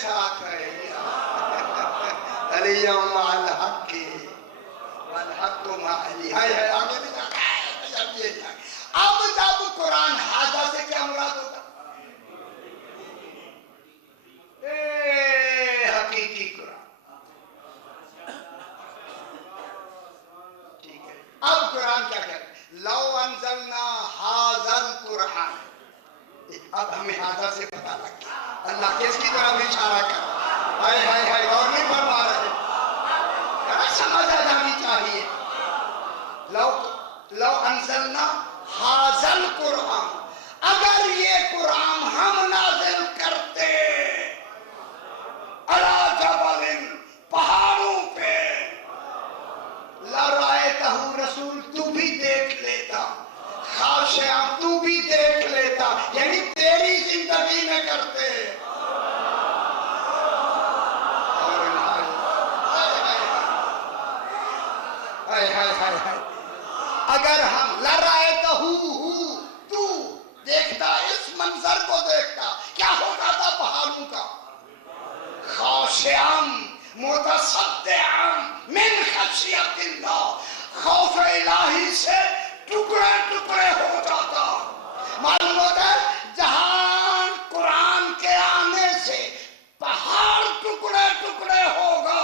साथ है। अलियम माल हक वल हक माली है आगे भी जाना है। अब जब कुरान हाजा से क्या मुराद होगा? हकीकी कुरान। ठीक है, अब कुरान क्या कहता है? लौ अंज़लना हाज़ल कुरान। अब हमें हाजा से पता लग गया अल्लाह किसकी तरफ इशारा कर रहा है। हाय हाय हाय, और नहीं फरमा रहे, समझ आ जानी चाहिए। लौ अंज़लना हाज़ल कुरान, अगर ये कुरान हम नाज़िल करते अला जबलिन, पहाड़ों पे, लरायतहु, रसूल तू भी देख लेता, खाशिया तू भी देख लेता, यानी तेरी जिंदगी में करते। अगर हम लरायतहु, तू देखता, इस मंजर को देखता, क्या होता था पहाड़ों का? खाशियाम मुतसद्दिअम मिन खशियतिल्लाह, खौफ इलाही से टुकड़े टुकड़े हो जाता। मालूम होता है जहां कुरान के आने से पहाड़ टुकड़े टुकड़े होगा,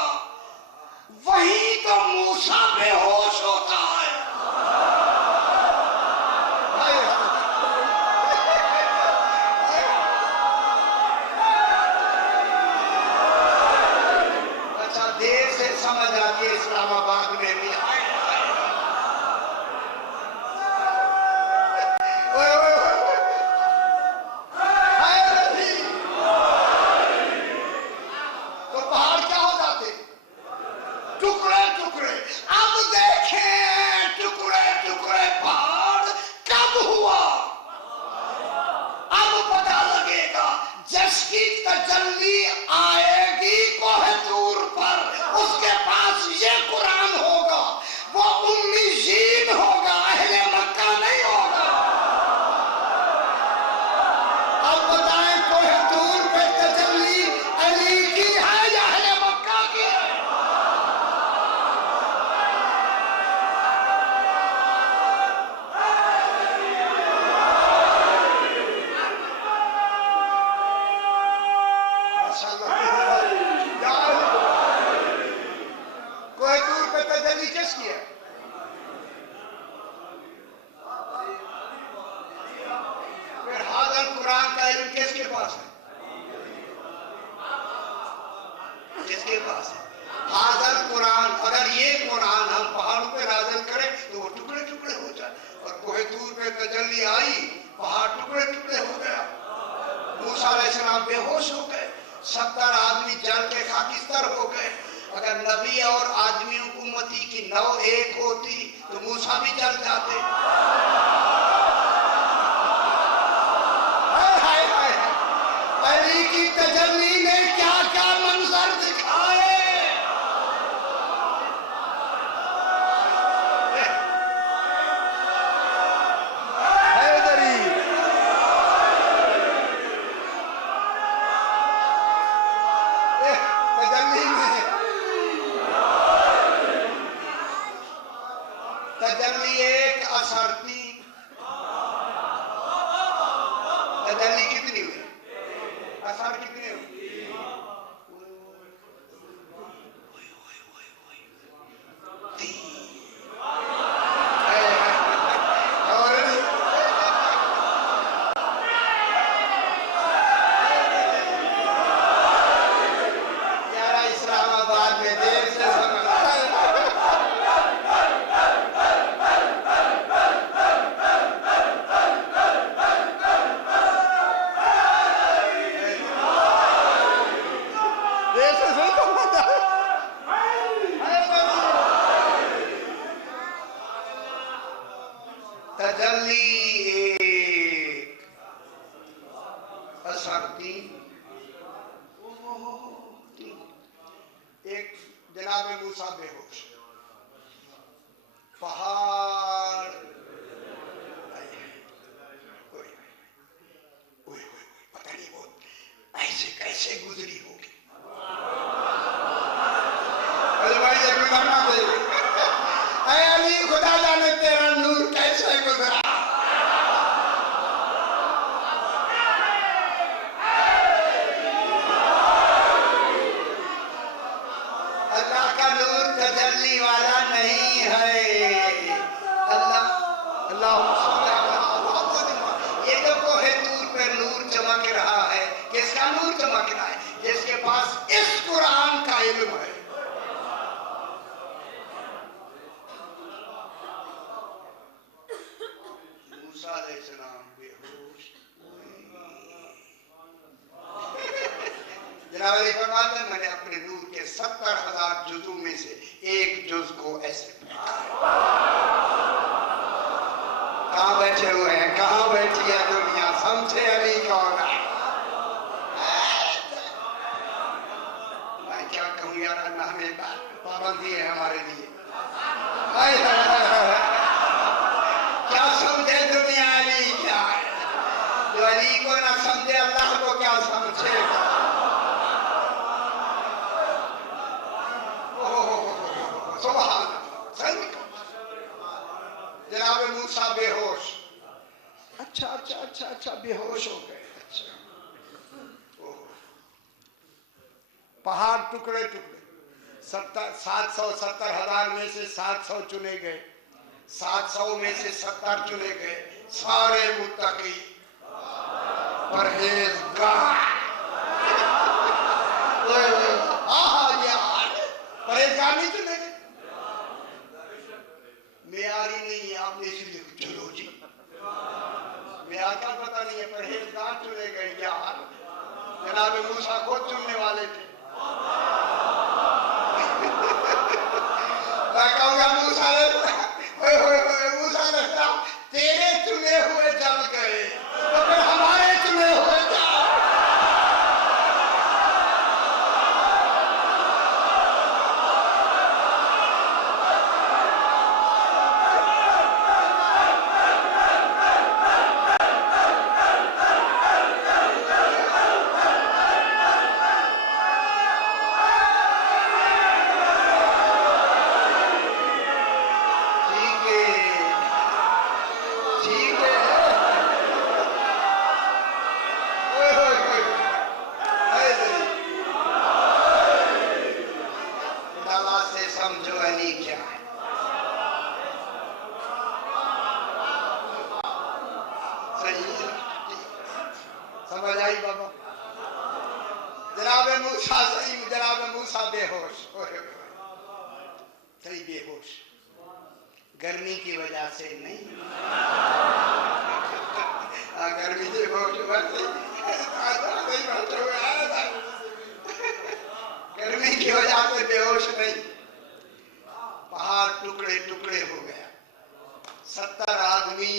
वहीं तो मूसा बेहोश होता है। अच्छा, देर से समझ आती है, इस्लामाबाद में भी तजल्ली आएगी कोहतूर पर, उसके पास ये कुरान होगा, वो उम्मीजीन होगा, अहले मक्का नहीं होगा। अब बताएं कोहतूर पे तजल्ली अली की है या अहले मक्का की है? कोहतूर पे तजल्ली किसकी है? फिर हाज़ल कुरान का इल्म किसके पास है? किसके पास है? हाज़ल कुरान। अगर ये कुरान हम पहाड़ों पे नाज़िल करें तो वो टुकड़े टुकड़े हो जाए, और कोहतूर पे तजल्ली आई, पहाड़ टुकड़े टुकड़े हो गया, मूसा अलैहिस्सलाम बेहोश हो गए, 70 आदमी जल के खाकिस्तर हो गए। अगर नबी और आदमियों की उम्मती की नौ एक होती तो मूसा भी जल जाते। अली की तजल्ली ने क्या क्या मंजर दिखाए। तजल्ली एक असर थी। तजल्ली कितनी हुई? असर कितने हुए? इस्लामाबाद में देर से तजल्ली एक असर तीन। एक जनाब मूसा बेहोश, पहाड़ पता नहीं वो ऐसे कैसे गुजरी होगी। गुजरा। अल्लाह का नूर तजल्ली वाला नहीं है। अल्लाह ये देखो है दूर पे नूर चमक रहा है। किसका नूर चमक रहा है? जिसके पास इस कुरान का इल्म है। मूसा अलैहिस्सलाम बेहोश जनाब अली फरमाते हैं मैंने अपने नूर के 70,000 जुज़ों में से एक जुज़ को ऐसे कहाँ बैठे हुए हैं, कहाँ बैठी है दुनिया, समझे अली कौन है? मैं क्या कहूँ यार, अल्लाह ने पाबंदी है हमारे लिए। क्या समझे दुनिया अली क्या है? जो अली को ना समझे अल्लाह को क्या समझेगा? जनाब मूसा बेहोश। अच्छा बेहोश हो गए। अच्छा पहाड़ टुकड़े टुकड़े 770,000 में से 700 चुने गए, 700 में से 70 चुने गए, सारे मुत्तकी परहेजगार। परहेजगार नहीं चुने गए, मेयारी नहीं है। आपने इसलिए चलो जी मेयार का पता नहीं है, परहेजगार चुने गए यार। जनाब मूसा खुद चुनने वाले थे। मैं कहूँगा मूसा ने तेरे चुने हुए जल गए तो फिर हमारे चुने हुए जाओ। समझ आई बाबा? जनाब मूसा बेहोश सही बेहोश, गर्मी की वजह से नहीं। गर्मी से गर्मी की वजह से बेहोश नहीं, पहाड़ टुकड़े टुकड़े हो गया, 70 आदमी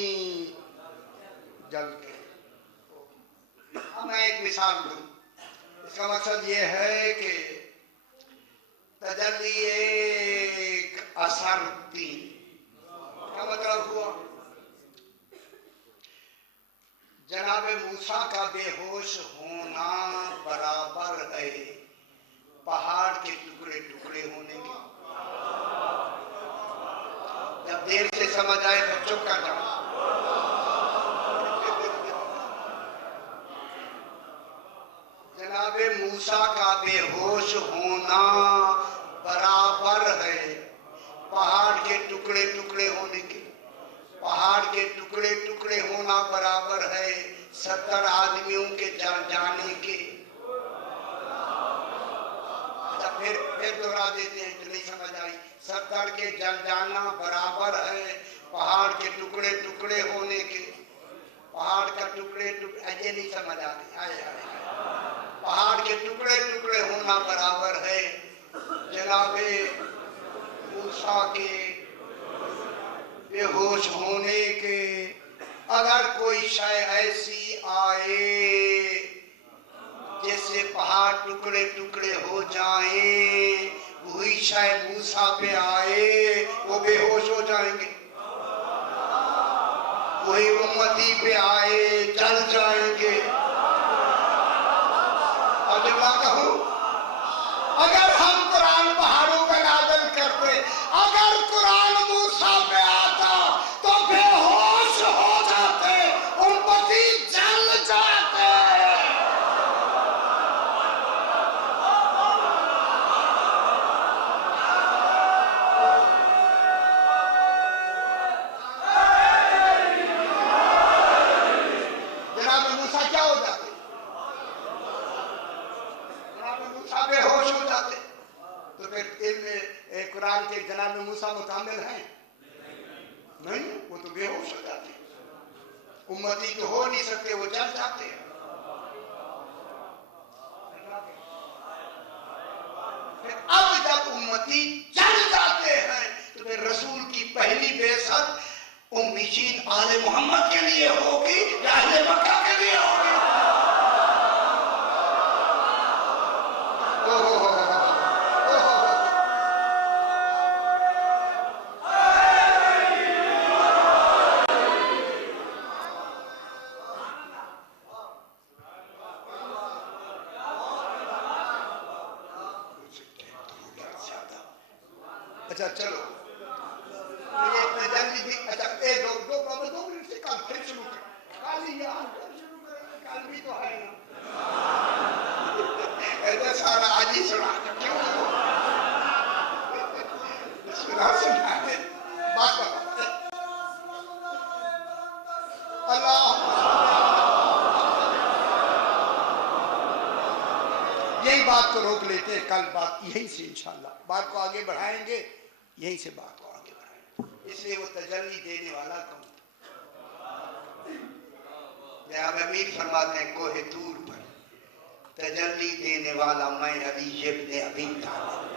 जल गए। मैं एक मिसाल दूं, इसका मकसद ये है कि तजल्ली एक असर थी। क्या मतलब हुआ? जनाब मूसा का बेहोश होना बराबर है पहाड़ के टुकड़े टुकड़े होने के। जब देर से समझ आए तो चुप कर जाओ। जनाबे मूसा का बेहोश होना बराबर है पहाड़ के टुकड़े टुकड़े होने के। पहाड़ के टुकड़े टुकड़े होना बराबर है 70 आदमियों के जल जाने के। अच्छा फिर दोहरा देते हैं तो नहीं समझ आई। 70 के जल जाना बराबर है पहाड़ के टुकड़े टुकड़े होने के। पहाड़ का टुकड़े टुकड़े अजय नहीं समझ आ रही। आए पहाड़ के टुकड़े टुकड़े होना बराबर है जनाबे मूसा के बेहोश होने के। अगर कोई शय ऐसी आए जैसे पहाड़ टुकड़े टुकड़े हो जाएं, वही शय मूसा पे आए वो बेहोश हो जाएंगे। वही उम्मती पे आए जल जाएंगे। और जब मैं कहूं अगर हम कुरान पहाड़ों पे नाज़िल करते, अगर कुरान मूसा पे आता तो बेहोश फिर इल्म कुरान के जनाब मूसा मुतामिल हैं? नहीं, वो तो बेहोश हो जाते हैं। उम्मती तो हो नहीं सकते, वो चल जाते हैं। फिर अब जब उम्मती चल जाते हैं तो फिर रसूल की पहली बेइज्जत उम्मीशीन आले मोहम्मद के लिए होगी या अहले मक्का के लिए होगी? अच्छा चलो, ये जल्दी भी अच्छा दो मिनट से कल फिर शुरू कर, कल ही शुरू करेंगे, कल भी तो है ना। ऐसा सारा आज ही सुना क्यों? सुना है बात अल्लाह। यही बात को रोक लेते हैं, कल बात यहीं से इंशाल्लाह बात को आगे बढ़ाएंगे, यहीं से बात को आगे बढ़ाएंगे। इसलिए वो तजल्ली देने वाला कौन? जनाब अमीर फरमाते हैं कोहे तूर पर तजल्ली देने वाला मैं अली इब्न अबी तालिब।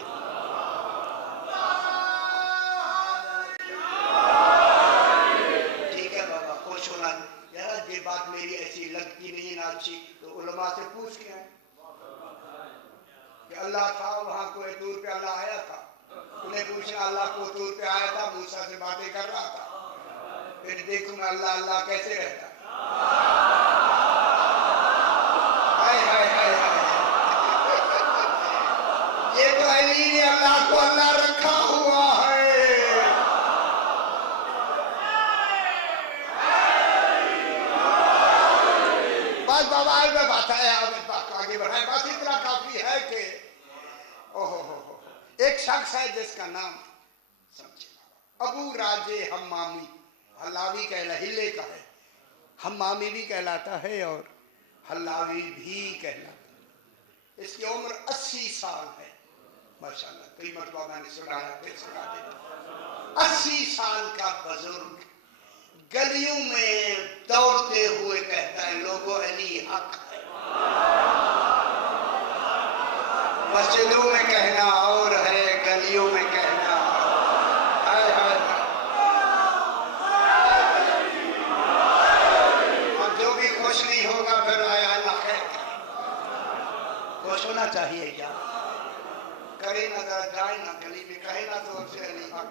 ठीक है बाबा, खुश होना। यार ये बात मेरी ऐसी लगती नहीं ना अच्छी, तो उलमा से पूछ के आए कि अल्लाह था वहां कोहे तूर पे, अल्लाह आया था? उन्हें पूछा अल्लाह को तूर पे आया था, मूसा से बातें कर रहा था, फिर देखूं मैं अल्लाह अल्लाह कैसे रहता। हाय हाय हाय हाय, ये तो अली ने अल्लाह को अल्लाह रखा हुआ है। बस बाबा आज मैं बात आया, आगे बढ़ाए, बस इतना काफी है कि ओहो एक शख्स है जिसका नाम समझे अबू राजे हम्मामी, हल्लावी कहला हिले का है, हम्मामी भी कहलाता है और हल्लावी भी कहलाता है। इसकी उम्र 80 साल है माशाल्लाह, कई मरतबा मैंने सुनाया, फिर सुना देता। 80 साल का बुजुर्ग गलियों में दौड़ते हुए कहता है लोगों अली हक है। मस्जिदों में कहना और है, गलियों में कहना हाय हाय। और जो भी खुश नहीं होगा फिर आया अल्लाह खैर। खुश होना चाहिए क्या? करे ना जाए ना गली में, कहे ना तो उससे अली हक।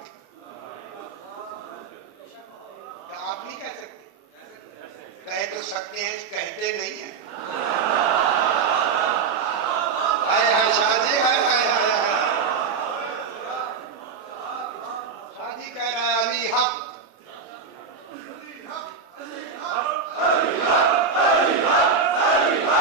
आप नहीं कह सकते? कह तो सकते हैं, कहते नहीं है।